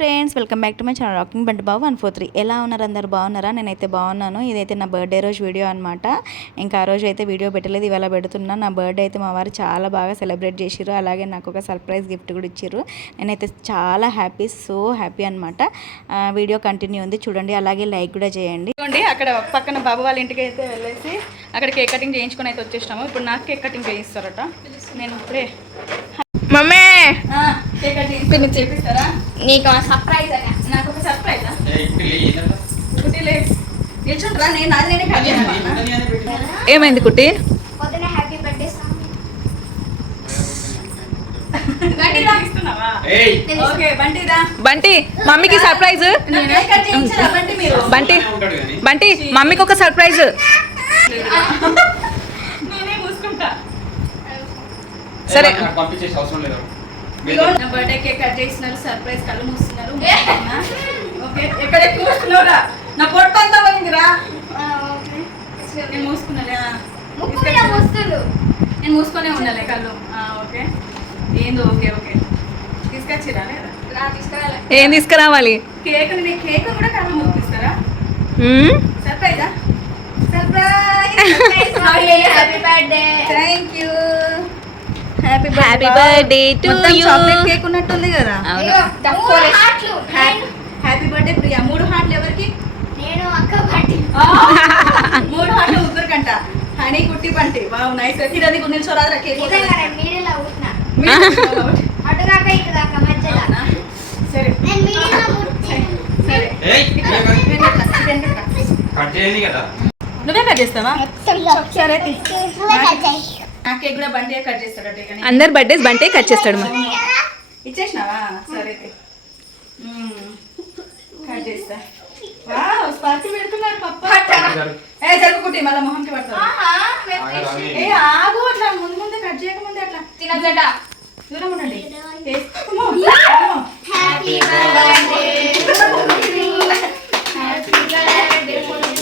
Friends, welcome back to my channel rocking బండి బాబు 143. ఎలా ఉన్నారు? అందరు బాగున్నారా? నేనైతే బాగున్నాను. ఇదైతే నా బర్త్డే రోజు వీడియో అనమాట. ఇంకా ఆ రోజు అయితే వీడియో పెట్టలేదు, ఇవాళ పెడుతున్నా. నా బర్త్డే అయితే మా వారు చాలా బాగా సెలబ్రేట్ చేసిర్రు. అలాగే నాకు ఒక సర్ప్రైజ్ గిఫ్ట్ కూడా ఇచ్చిర్రు. నేనైతే చాలా హ్యాపీ, సో హ్యాపీ అనమాట. వీడియో కంటిన్యూ ఉంది చూడండి, అలాగే లైక్ కూడా చేయండి. చూడండి, అక్కడ పక్కన బాబు వాళ్ళ ఇంటికి అయితే వెళ్ళేసి అక్కడ కేక్ కటింగ్ చేయించుకొని అయితే వచ్చేసినాము. ఇప్పుడు నాకు కేక్ కటింగ్ చేయిస్తారట. నేను ఇప్పుడే మమ్మీ కేక్ కటింగ్ చేపిస్తారా? నీకు సర్ప్రైజ్ నాకు ఒక సర్ప్రైజ్ నిల్చుంటారా? నేను అది నేనే కట్ చేస్తాను. ఏమైంది కుట్టి? హ్యాపీ బర్త్డే బంటి మమ్మీకి సర్ప్రైజ్. బంటి బంటి మమ్మీకి ఒక సర్ప్రైజ్. సరే బర్త్డే కేక్ కట్ చేస్తున్నారు, సర్ప్రైజ్ కళ్ళు మూస్తున్నారు. ఎక్కడ కూర్చున్నారా? నా పొట్ట అంతా పోయిందిరా. నేను మూసుకున్నారా? నేను మూసుకొనే ఉండాలి కళ్ళు. ఓకే, ఏందో ఓకే ఓకే తీసుకొచ్చిరా? ఏం తీసుకురావాలి? కేక్ కేక్ కూడా కళ్ళు మూపిస్తారా? సర్ప్రైజా? Surprise. Happy birthday. Thank you. Happy birthday to you. Chocolate cake ఉన్నట్టుంది కదా. Happy birthday Priya. 3 హార్ట్లు ఎవరికి? నేను అక్క బర్త్డే. 3 హార్ట్లు ముగ్గురికంట. హనీ కుట్టి బంటి. Wow, nice. ఇది నిల్చోరాదురా కేక్. మీరేలా ఊట్నా అటుగాక ఇటుగాక మధ్యలో. సరే నేను మీరేలా ఊట్నా. సరే నువ్వే కట్ చేస్తావా? సరే ఆ కేక్ కూడా బండి కట్ చేస్తాడట. అందరు బర్త్డేస్ బంటే కట్ చేస్తాడు. ఇచ్చేసినావా? సరే కట్ చేస్తా. వావ్, స్పార్కి పెడుతున్నారు పప్ప. జరుగుకుంటే మళ్ళీ మొహంకి పడతారు. ఆగు, అట్లా ముందు ముందే కట్ చేయకముందే అట్లా తినదట. దూరం ఉండండి.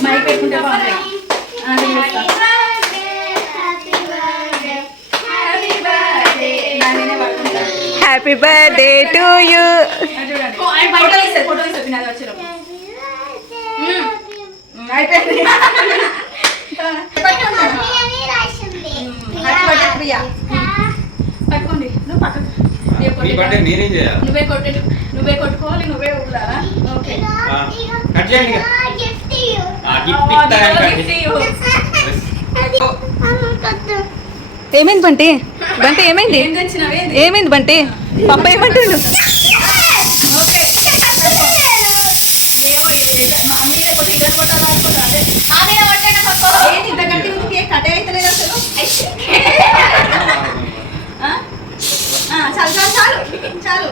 మైక్ పెట్టుకుంటే బాగుంటాయి. Happy birthday to you. పట్టుకోండి. నువ్వు పక్కకు నువ్వే కొట్టుకోవాలి, నువ్వే ఊరాలా? ఓకే, ఏమైంది బంటి? బంటి ఏమైంది? ఏమైంది బంటి? పప్ప ఏమంటాడు? చాలు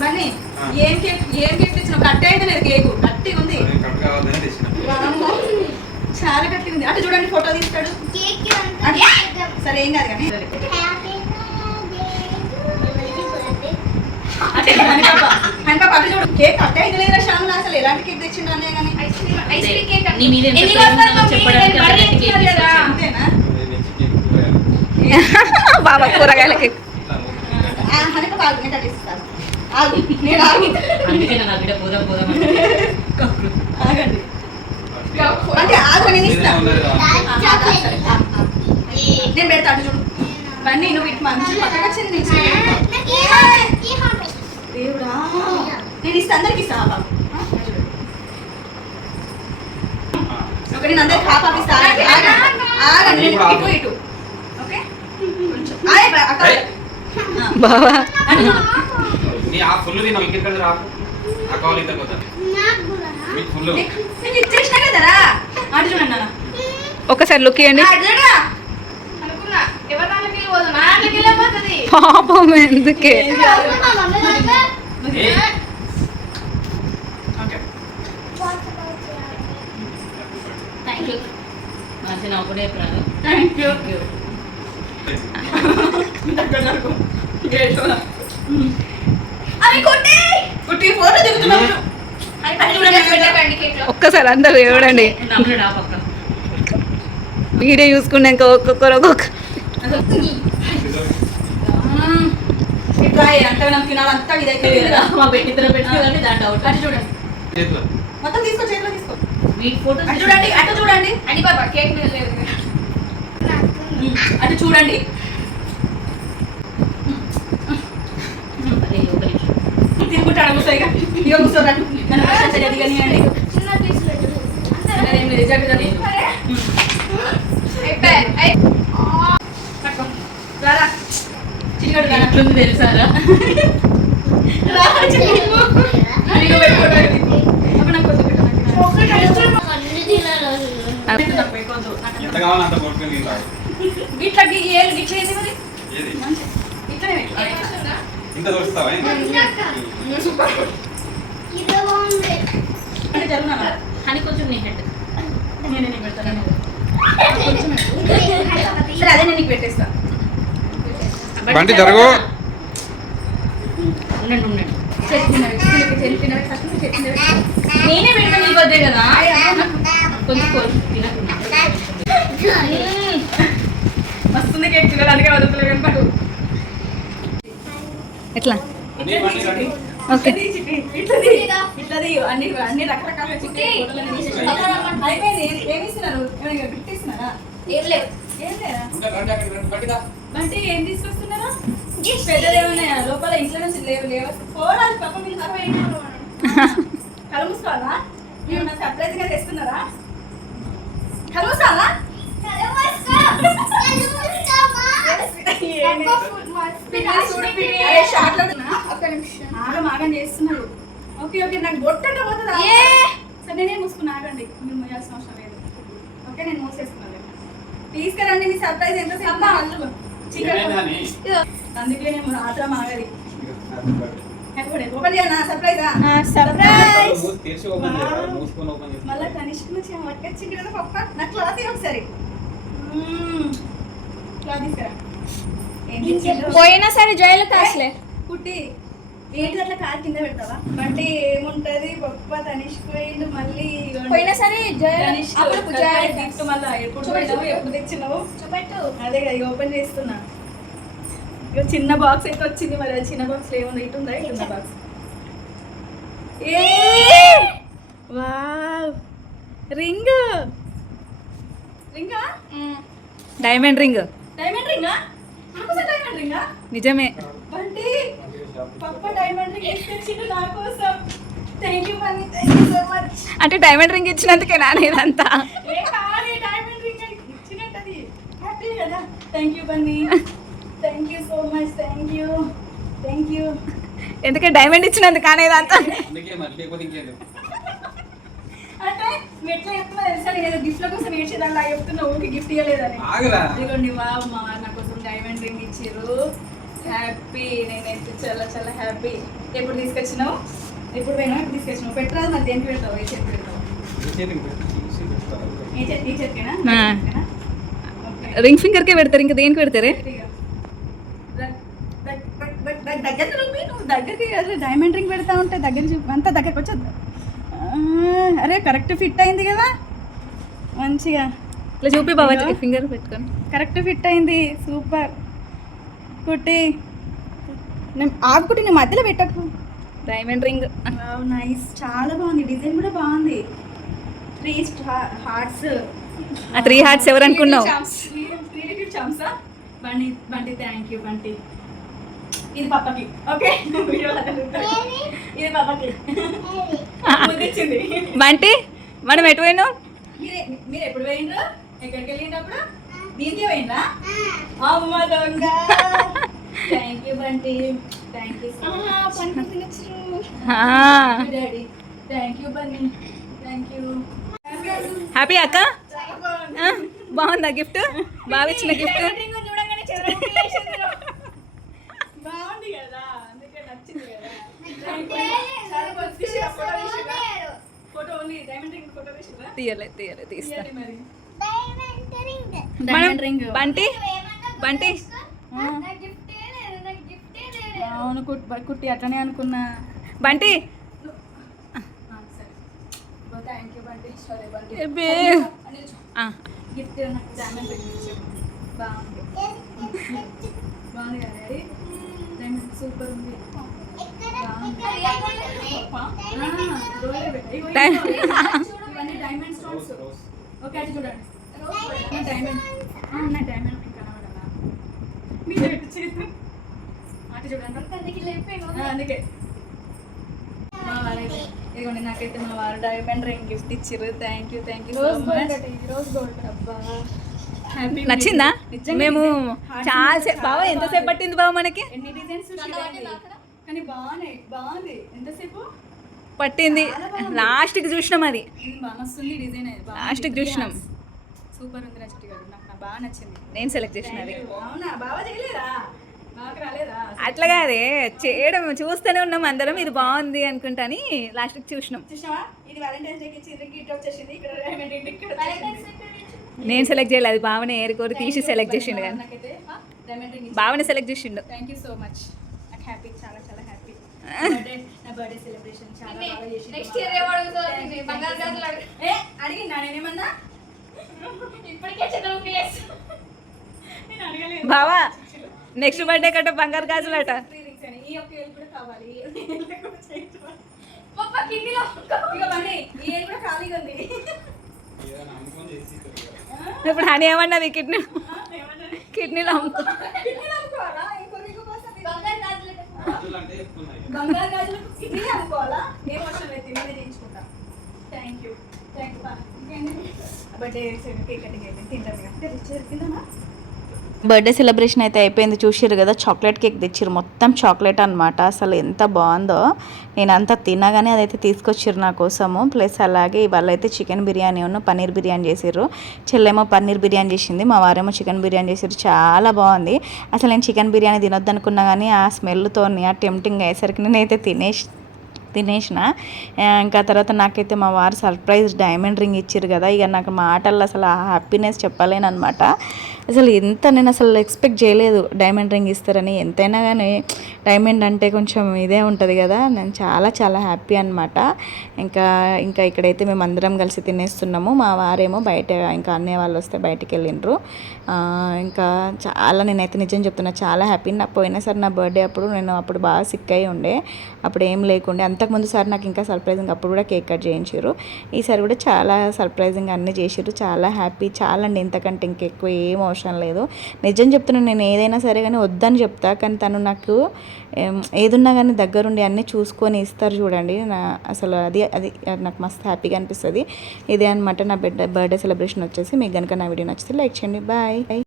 బన్నీ. ఏం కేక్ తెచ్చినావు? కట్టే అయితే లేదు, కేకు గట్టిగా ఉంది, చాలా గట్టిగా ఉంది. అటు చూడండి, ఫోటో తీస్తాడు. సరే ఏం కాదు కానీ అటు చూడు. కేక్ కట్టే అయితే లేదా శ్యామల? అసలు ఎలాంటి కేక్ తెచ్చిండు అనే కానీ అంతేనా? బాబా కూరగాయల కేక్. హనిక బాగా నేను కట్టిస్తాను. నేను ఆగండి అంటే ఆగు, నేను ఇస్తాను. నేను పెడతా. అటు చూడు బన్నీ, నువ్వు ఇటు మంచి పక్కగా వచ్చింది. దేవుడా, నేను ఇస్తా, అందరికి ఇస్తా. బాబు ఒక నేను అందరికి హాఫ్ ఇస్తా. ఆగండి, ఇటు ఇటు. ఓకే, కొంచెం బావా ఇచ్చేసినా కదరా. అటు చూడండి నాన్న, ఒకసారి లుక్ ఇవ్వండి. పాపం ఎందుకే? ఒక్కసారి అందరూ చూడండి. వీడియో చూసుకున్నాక ఒక్కొక్కరు ఒక్కొక్క అంటే నాకు తినాలంతా ఇదైతే మా పెట్టిద్దరు పెట్టుకోవాలని దాని డౌట్ అటు చూడండి మొత్తం తీసుకో చేతిలో తీసుకో వీటి ఫోటో అటు చూడండి అని బాబా కేక్ మీద లేదు అటు చూడండి తినుకుంటాడు కూర్చోయిగా ఇక కూర్చోరాడు కానీ చిన్న పీస్ పెట్టు రారా చిన్నగాడు ఎట్లుంది తెలుసారా వీటికి ఏళ్ళు ఇచ్చేది మరి ఇట్లనే ఇంత దొరుకుతావా ఇది బాగుంది అంటే జరుగునా అని కొంచెం నీ హెడ్ నేనే నీకు పెడతాను సరే అదే నేను నీకు పెట్టేస్తా బంటి జరుగు ఉండండి ఉండండి నేనే పెడతాను నీ వద్దే కదా కొంచెం తినకుండా వస్తుంది కేక్ తినాలి అందుకే వదులుతలే కనపడు ఎట్లా ఓకే ఇట్లది అన్ని అన్ని రకరకాల చిట్టి అయిపోయింది ఏమి ఇస్తున్నారు ఏమైనా గిఫ్ట్ ఇస్తున్నారా ఏం లేవు ఏం లేదా అంటే ఏం తీసుకొస్తున్నారా పెద్దలు ఏమన్నాయా లోపల ఇంట్లో నుంచి లేవు పోవాలి పాప మీరు కళ్ళు మూసుకోవాలా మీరు నా సర్ప్రైజ్ గా తెస్తున్నారా కళ్ళు మూసుకోవాలా ఆగం చేస్తున్నారు ఓకే ఓకే నాకు బొట్టంటే పోతుందా సరే నేనే మూసుకుని ఆగండి మీరు మోయాల్సిన అవసరం లేదు ఓకే నేను మూసేస్తున్నాను తీసుకురండి మీ సర్ప్రైజ్ ఎంతసేపు అందుకే నేను మాత్రం ఆగది ఓపెన్ చేయనా సర్ప్రైజా సర్ప్రైజ్ మళ్ళీ కనిష్క నుంచి పట్టుకొచ్చింది కదా పప్ప నాకు క్లాత్ ఒకసారి క్లాత్ తీసుకురా పోయినా సరే జైలు కాసలే కుట్టి ఏంటి అట్లా కాలు కింద పెడతావా అంటే ఏముంటది పప్ప తనిష్క పోయిండు మళ్ళీ పోయినా సరే గిఫ్ట్ మళ్ళీ ఎప్పుడు పోయినావు ఎప్పుడు తెచ్చినావు చూపెట్టు అదే కదా ఇక ఓపెన్ చేస్తున్నా ఇక చిన్న బాక్స్ అయితే వచ్చింది మరి అది చిన్న బాక్స్ ఏముంది ఇటు ఉందా ఇటు బాక్స్ వావ్ రింగ్ రింగా డైమండ్ రింగ్ డైమండ్ రింగా డైమండ్ రింగా నిజమే బంటి పప్ప డైమండ్ రింగ్ తెచ్చిండు నా కోసం thank you Bunny thank you so much అంటే డైమండ్ రింగ్ ఇచ్చినందుకే నాన్న ఇదంతా డైమండ్ రింగ్ ఇచ్చినట్టది హ్యాపీ కదా thank you Bunny thank you so much thank you ఎందుకే డైమండ్ ఇచ్చినందుకు కానీ ఇదంతా అంటే మెట్లా చెప్తున్నా తెలుసా నేను గిఫ్ట్ల కోసం ఏడ్చేదాన్ని అలా చెప్తున్నా ఊరికి గిఫ్ట్ ఇవ్వలేదని ఇదిగోండి వావ్ మా నా కోసం డైమండ్ రింగ్ ఇచ్చిర్రు హ్యాపీ నేనైతే చాలా చాలా హ్యాపీ ఎప్పుడు తీసుకొచ్చినావు ఎప్పుడు పోయినావు ఎప్పుడు తీసుకొచ్చినావు పెట్టరాదు మరి దేనికి పెడతావు ఏ చేతికి పెడతావు ఈ చేతికేనా రింగ్ ఫింగర్ కే పెడతారు ఇంకా దేనికి పెడతారే దగ్గర నువ్వు దగ్గరికి డైమండ్ రింగ్ పెడతా ఉంటే దగ్గర అంతా దగ్గరకు వచ్చేది అరే కరెక్ట్ ఫిట్ అయింది కదా మంచిగా ఇట్లా చూపి బాబా ఫింగర్ పెట్టుకొని కరెక్ట్ ఫిట్ అయింది సూపర్ కుట్టి నేను ఆగుకుట్టి నేను మధ్యలో పెట్టకు డైమండ్ రింగ్ నైస్ చాలా బాగుంది డిజైన్ కూడా బాగుంది 3 హార్ట్స్ ఆ 3 హార్ట్స్ ఎవరు అనుకున్నావు బండి బండి థ్యాంక్ యూ బండి ఇది పాపకి ఓకే ఇది పాపకి ముద్దిచ్చింది బంటి మనం ఎటు పోయినాం మీరు ఎప్పుడు పోయిండ్రు ఎక్కడికి వెళ్ళినప్పుడు దీనికి పోయిండ్రా అమ్మ దొంగ thank you Bunty thank you daddy thank you Bunny thank you happy అక్క బాగుందా గిఫ్ట్ బాగా ఇచ్చిన గిఫ్ట్ బాగుంది కదా అందుకే నచ్చింది కదా photo only diamond ring photo వేసిరా తీయలే తీస్తా మరి మనం బంటి బంటి అవును కుట్టి అట్లనే అనుకున్నా బంటి థ్యాంక్ యూ బంటి సరే బంటి గిఫ్ట్ నాకు డైమండ్ రింగ్ ఇచ్చారు. బాగుంది బాగుంది కదా డాడీ? డైమండ్ సూపర్ ఉంది. ఇవన్నీ డైమండ్ స్టోన్స్. ఓకే అది చూడండి. డైమండ్ నా డైమండ్ రింగ్ కనబడాలా? మీరు ఎటు చేద్దాం అటు చూడండి. అందుకే మా వారైతే ఇదిగోండి నాకైతే మా వారు డైమండ్ రింగ్ గిఫ్ట్ ఇచ్చారు. Thank you so much. Rose gold అబ్బా హ్యాపీ. నచ్చిందా? మేము చాలా సేపు బావ ఎంతసేపు పట్టింది బావ మనకి? ఎన్ని డిజైన్స్ కానీ బాగుంది. ఎంతసేపు పట్టింది లాస్ట్కి చూసినాం. అది బాగా వస్తుంది డిజైన్. లాస్ట్కి చూసినాం. సూపర్ ఉంది రచిటి గారు. నాకు బాగా నచ్చింది. నేను సెలెక్ట్ చేసిన అది. అవునా? బాగా చేయలేదా? నాకు రాలేదా? అట్లా కాదే చేయడం చూస్తూనే ఉన్నాం అందరం. ఇది బాగుంది అనుకుంటాని లాస్ట్కి చూసినాం. చూసినావా? ఇది వ్యాలంటైన్స్ డేకి ఇచ్చి గిఫ్ట్ వచ్చేసింది. ఇక్కడ డైమండ్ రింగ్ ఇక్కడ నేను సెలెక్ట్ చేయలేదు. అది బావనే ఏరుకోరి తీసి సెలెక్ట్ చేసిండు కానీ నాకైతే డైమండ్ రింగ్ బావనే సెలెక్ట్ చేసిండు. Thank you so much. నాకు హ్యాపీ, చాలా చాలా హ్యాపీ. నా బర్త్డే సెలబ్రేషన్ చాలా బాగా చేసి నెక్స్ట్ ఇయర్ ఏమడుగుతుంది? బంగారు గాజులు అడుగు. అడిగిందా నేనేమన్నా? ఇప్పటికే చదువు కేసు. నేను అడగలేదు. బావా నెక్స్ట్ బర్త్డే కట్ట బంగారు గాజులట. 3 రింగ్స్ అని. ఈ ఒక్క ఏళ్ళు కూడా కావాలి. ఈ ఏళ్ళు కూడా చేయించాలి. పప్ప కిడ్నీలో ఇక మనీ ఈ ఏళ్ళు కూడా ఖాళీగా ఉంది. ఏదైనా అమ్ముకొని చేసి ఇప్పుడు హనీ ఏమన్నది? కిడ్నీలో అమ్ముకో. కిడ్నీలు అమ్ముకోవాలా? ఇంకో రింగ్ కోసం బంగారు గాజులు అంటే చెప్తున్నాయి. బంగారు గాజులకు కిడ్నీలు అమ్ముకోవాలా? ఏం అవసరం లేదు, నేనే చేయించుకుంటా. Thank you birthday cake cutting అయిపోయింది. తింటాను తిందామా? బర్త్డే సెలబ్రేషన్ అయితే అయిపోయింది. చూసిర్రు కదా, చాక్లెట్ కేక్ తెచ్చిర్రు. మొత్తం చాక్లెట్ అనమాట. అసలు ఎంత బాగుందో. నేను అంతా తినగానే అదైతే తీసుకొచ్చిర్రు నా కోసము. ప్లస్ అలాగే ఇవాళ అయితే చికెన్ బిర్యానీ పన్నీర్ బిర్యానీ చేసిర్రు. చెల్లేమో పన్నీర్ బిర్యానీ చేసింది, మా వారేమో చికెన్ బిర్యానీ చేసిర్రు. చాలా బాగుంది. అసలు నేను చికెన్ బిర్యానీ తినొద్దు అనుకున్నా కానీ ఆ స్మెల్తో ఆ టెంప్టింగ్ అయ్యేసరికి నేనైతే తినేసిన. ఇంకా తర్వాత నాకైతే మా వారు సర్ప్రైజ్ డైమండ్ రింగ్ ఇచ్చారు కదా, ఇక నాకు మాటల్లో అసలు ఆ హ్యాపీనెస్ చెప్పలేను అనమాట. అసలు నేను అసలు ఎక్స్పెక్ట్ చేయలేదు డైమండ్ రింగ్ ఇస్తారని. ఎంతైనా కానీ డైమండ్ అంటే కొంచెం ఇదే ఉంటుంది కదా. నేను చాలా చాలా హ్యాపీ అనమాట. ఇంకా ఇక్కడైతే మేము అందరం కలిసి తినేస్తున్నాము. మా వారేమో బయట ఇంకా అన్నయ్య వాళ్ళు వస్తే బయటికి వెళ్ళిండ్రు. ఇంకా చాలా నేనైతే నిజం చెప్తున్నా చాలా హ్యాపీ. పోయినసారి నా బర్త్డే అప్పుడు బాగా సిక్ అయి ఉండే, అప్పుడు ఏం లేకుండే. అంతకుముందు సారి నాకు ఇంకా సర్ప్రైజింగ్ అప్పుడు కూడా కేక్ కట్ చేయించారు. ఈసారి కూడా చాలా సర్ప్రైజింగ్ అన్నీ చేసారు. చాలా హ్యాపీ. చాలా అండి, ఇంతకంటే ఇంకెక్కువ ఏం అవసరం లేదు. నిజం చెప్తున్నాను, నేను ఏదైనా సరే కానీ వద్దని చెప్తా, కానీ తను నాకు ఏదున్నా కానీ దగ్గరుండి అన్నీ చూసుకొని ఇస్తారు చూడండి. అసలు అది నాకు మస్తు హ్యాపీగా అనిపిస్తుంది. ఇదే అనమాట నా బర్త్డే సెలబ్రేషన్ వచ్చేసి. మీకు కనుక నా వీడియో నచ్చితే లైక్ చేయండి. బాయ్.